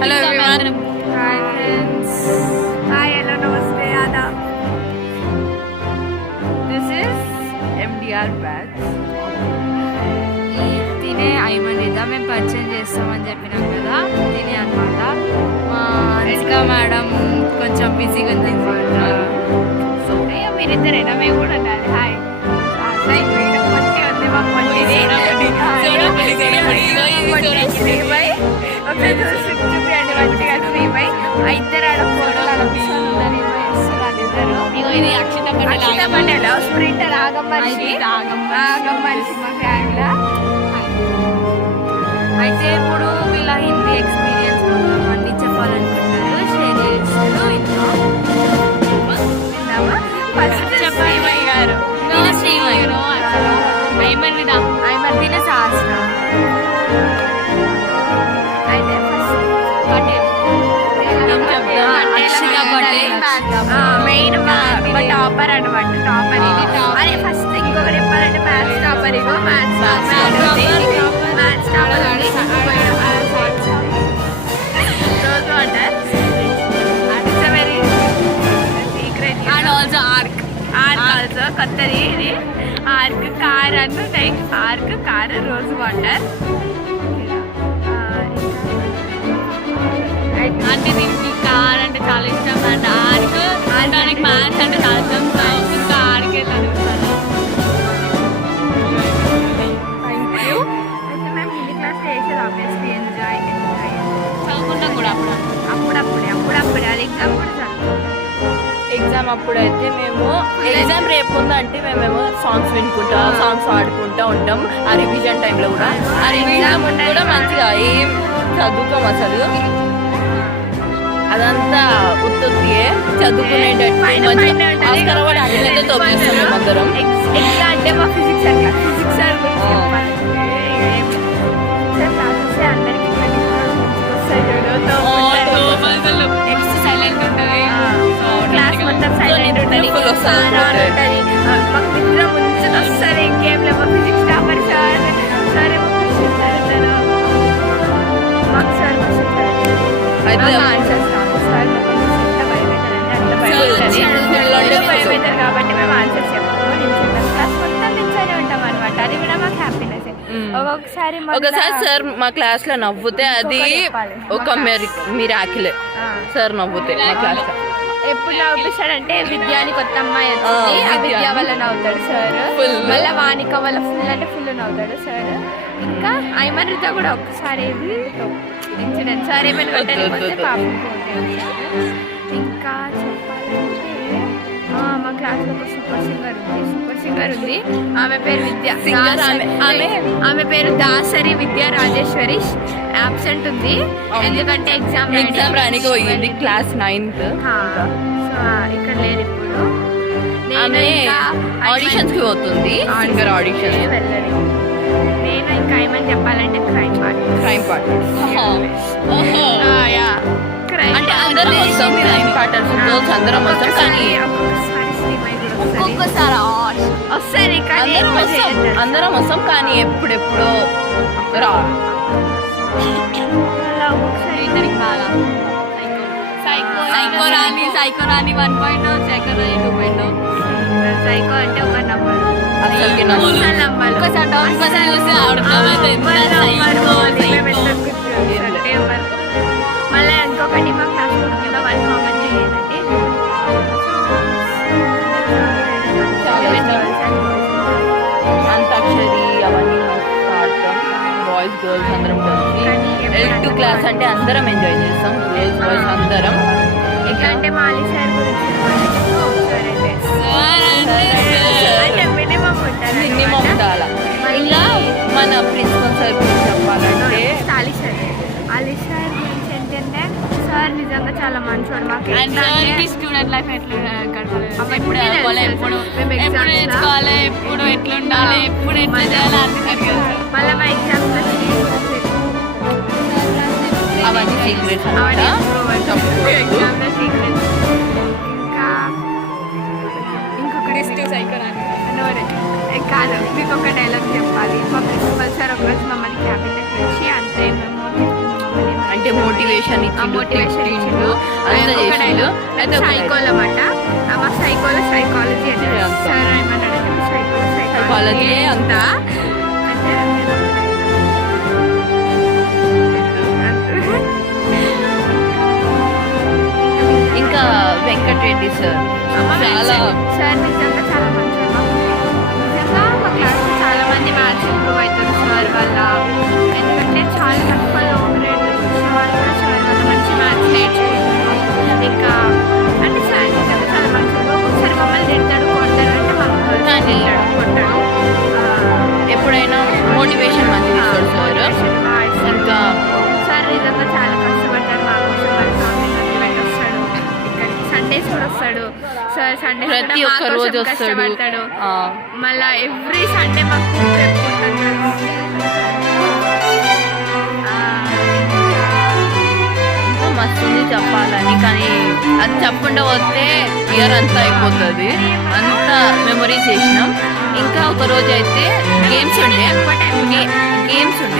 Hello everyone. Hi friends. Hi, hello, namaste, adab. This is MDR batch. తినే ఐమనిదా మేము పరిచయం చేస్తామని చెప్పినాం కదా, తినే అనమాట. మా అన్సికా మేడం కొంచెం బిజీగా ఉంది అనమాట. సో మీరిద్దరైనా మేము కూడా ఉండాలి. హాయ్ మంచిగా ఉంది మాకు మంచిది. చూపించండి మంచిగా 3/. ఇద్దరు ఆడ ఫోటోలు ఆడ కూర్చొని ఇది అక్షిత పండుగ స్ప్రింటర్ ఆగం మనిషి మా గ్యాంగ్లో. అయితే ఇప్పుడు వీళ్ళ హిందీ ఎక్స్పీరియన్స్ మొత్తం అన్ని చెప్పాలనుకుంటారు, షేర్ చేస్తారు. ఫస్ట్ శ్రీమయ్య గారు ఐమర్దిన శాస్త్ర అయితే మెయిన్ మా టాపర్ అనమాట. టాపర్ ఇది. అరే ఫస్ట్ ఇంకొకటి చెప్పాలంటే మ్యాథ్స్ టాపర్. ఇగో మ్యాథ్స్ టాపర్ రోజు water very secret. And also arc also కొత్తది ఇది. ఆర్క్ కార్ అంటే ఆర్క్ కార్ రోజు వాటర్. అంటే దీనికి కార్ అంటే చాలా ఇష్టం అండ్ ఆర్క్ దానికి మ్యాథ్స్ అంటే చాలా ఇష్టం. ఇంకా ఆర్క్ వెళ్ళాలి. అయితే మేము హిందీ క్లాస్ చేసేది ఆబ్వియస్లీ ఎంజాయ్ చదువుకుంటాం కూడా అప్పుడప్పుడే అది ఎగ్జామ్ కూడా చదువుతాం. ఎగ్జామ్ అప్పుడైతే మేము ఎగ్జామ్ రేపు ఉందంటే మేమేమో సాంగ్స్ వినుకుంటా సాంగ్స్ ఆడుకుంటా ఉంటాం. ఆ రివిజన్ టైంలో కూడా ఆ రివిజన్ కూడా మంచిగా ఏం చదువుకోం అసలు. అదంతా ఉత్తుత్తియే చదువుకునేటట్టు అందరం. ఎట్లా అంటే మా ఫిజిక్స్ సార్ గురించి అందరికీ సైలెంట్ ఉంటుంది. క్లాస్ మొత్తం సైలెంట్ ఉంటుంది. మాకు నిద్ర ముందు వస్తుంది. ఇంకేం లేవు. ఫిజిక్స్ టాపర్ సార్ ఏమో క్వశ్చన్స్ అడుగుతారు. మాకు సార్ క్వశ్చన్స్ ఆన్సర్స్ రాదు. సార్ భయమవుతారు కాబట్టి మేము ఆన్సర్స్ చెప్పాము. క్లాస్ మొత్తం నిల్చొని ఉంటాం అనమాట. అది కూడా మాకు హ్యాపీనెస్. ఒకసారి సార్ మా క్లాస్ లో నవ్వుతే అది ఒక మిరాకిల్. సార్ నవ్వుతే మా క్లాస్ లో ఎప్పుడు నవ్వుతాడంటే విద్యాని కొత్త అమ్మాయి వచ్చింది. ఆ విద్య వల్ల నవ్వుతాడు సార్. మళ్ళీ వానిక వల్ల ఫుల్ అంటే ఫుల్ నవ్వుతాడు సార్. ఇంకా ఐమన్తో కూడా ఒక్కసారి ఇన్సిడెంట్ సార్ ఏమైనా కొట్టకపోతే పాపం. ఇంకా చెప్పాలంటే మా క్లాస్లో ఒక సూపర్ సింగర్ ఉంది. ఆమె పేరు విద్య. ఆమె పేరు దాసరి విద్యా రాజేశ్వరి. అబ్సెంట్ ఉంది ఎందుకంటే ఎగ్జామ్ రానికి పోయింది క్లాస్ 9th. సో ఇక్కడ లేదు ఇప్పుడు. ఆమె ఆడిషన్స్ కి పోతుంది. సింగర్ ఆడిషన్ వెళ్ళలేదు. నేను ఇంకా ఏమని చెప్పాలంటే క్రైమ్ పార్ట్నర్స్ అంటే అందరం వస్తాం. క్రైమ్ పార్ట్నర్స్ గర్ల్స్ అందరం వస్తాం. కానీ వస్తుంది అందరం వస్తాం కానీ ఎప్పుడెప్పుడో రా. సైకో రాని 1.0, సైకో రాని 2.0. సైకో అంటే ఒక నంబర్. అసలుకి ఒకసారి డౌన్ పర్సన్ చూస్తే మళ్ళీ ఇంకొకటి మా క్లాస్ కూడా 1 కామన్ చేయాలంటే అంతాక్షరి అవన్నీ ఆడతాం. బాయ్స్ గర్ల్స్ అందరం కలిసి. 8th క్లాస్ అంటే అందరం ఎంజాయ్ చేస్తాం. గర్ల్స్ బాయ్స్ అందరం. ఎట్లా అంటే మాలి సార్ గురించి అంటే మినిమం ఉండాలి. ఇంకా మన ప్రిన్సిపల్ సార్ గురించి చెప్పాలంటే అలీ సార్ గురించి ఏంటంటే సార్ నిజంగా చాలా మంచోడు. మాకు స్టూడెంట్ లైఫ్ ఎట్లా గడపాలి, ఎప్పుడు ఎప్పుడు నేర్చుకోవాలి, ఎప్పుడు ఎట్లా ఉండాలి, ఎప్పుడు ఎట్లా చేయాలి అందుకని మళ్ళీ మా ఎగ్జామ్స్ అవన్నీ సీక్రెట్స్ కాదు. మీకు ఒక డైలాగ్ చెప్పాలి. మా ప్రిన్సిపల్ సార్ ఒకరోజు మమ్మల్ని క్యాబిన్ వచ్చి అంతే మేము అంటే మోటివేషన్ ఇచ్చిండు అంతా చేసిండు. అయితే సైకోల్ అన్నమాట. మా సైకోలో సైకాలజీ అంటే సార్ ఏమన్నాడంటే సైకాలజీ అంతా ఇంకా వెంకటరెడ్డి సార్ చాలా సార్ నిజంగా చాలా మంచిగా నిజంగా మా క్లాస్లో చాలా మంది మ్యాథ్స్ ఇంప్రూవ్ అవుతారు సార్ వల్ల. ఎందుకంటే చాలా తక్కువలో గ్రేడ్ వాళ్ళు కూడా సార్ వల్ల మంచి మ్యాథ్స్ నేర్చుకుంటున్నాం. ఇంకా అంటే సార్ నిజంగా చాలా మంచిగా ఒకసారి మమ్మల్ని తిడతాడు కొడతాడు అంటే మాకు తిడతాడు కొట్టాడు. ఎప్పుడైనా మోటివేషన్ మంచిగా ఇస్తాడు సార్. ఇంకా సార్ నిజంగా చాలా కష్టపడతాడు మా కోసం. వాళ్ళు కామెంట్ వస్తాడు ఇక్కడ సండేస్ కూడా వస్తాడు సార్. సండే ప్రతి ఒక్క రోజు వస్తాడు. మళ్ళా ఎవ్రీ సండే మాకు చెప్పుకుంటాడు. ఇంకా మస్తుంది చెప్పాలని, కానీ అది చెప్పకుండా వస్తే ఇయర్ అంతా అయిపోతుంది. అంతా మెమరీ చేసినాం. ఇంకా ఒక రోజు అయితే గేమ్స్ ఉండే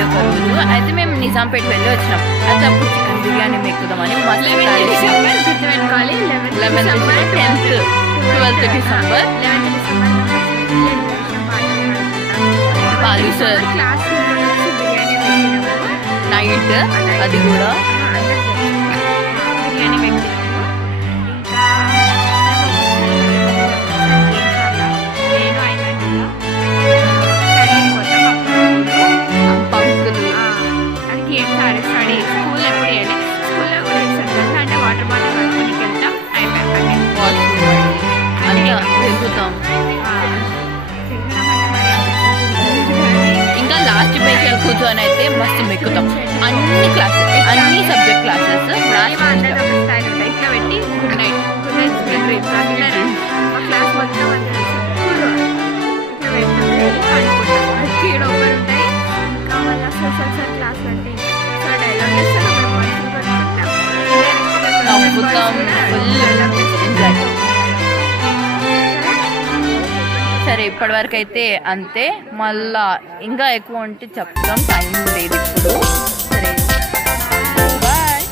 ఒక రోజు అయితే మేము నిజాంపేట వెళ్ళి వచ్చినాం. అయితే అప్పుడు చికెన్ బిర్యానీ మెక్కుదామని మస్తు 11th December 10th 12th December పాలి సార్ నైట్ అది కూడా బిర్యానీ పెట్టినాము. పంకులు గేమ్స్ ఆడే స్టడీ స్కూల్ ఎప్పుడు వేయాలి స్కూల్లో కూడా వేస్తాం కదా. అంటే వాటర్ బాటిల్ పట్టుకొని వెళ్తాం అయిపోయి అంతా తిరుగుతాం. ఇంకా లాస్ట్ బెంచ్ కూర్చొని అయితే మస్తు మెక్కుతాం. అన్ని క్లాసెస్ అన్ని సబ్జెక్ట్ క్లాసెస్ ఇట్లా పెట్టి గుడ్ నైట్ మా క్లాస్ మొత్తం కీడ ఒకరు ఉంటాయి. ఇంకా మళ్ళీ సోషల్ సార్ క్లాస్ పెట్టి సార్ డైలాగ్ చేస్తాను నవ్వుతాం. Full enjoy. సరే ఇప్పటివరకు అయితే అంతే. మళ్ళా ఇంకా ఎక్కువ ఉంటే చెప్తాం, టైం లేదు ఇప్పుడు. సరే బాయ్.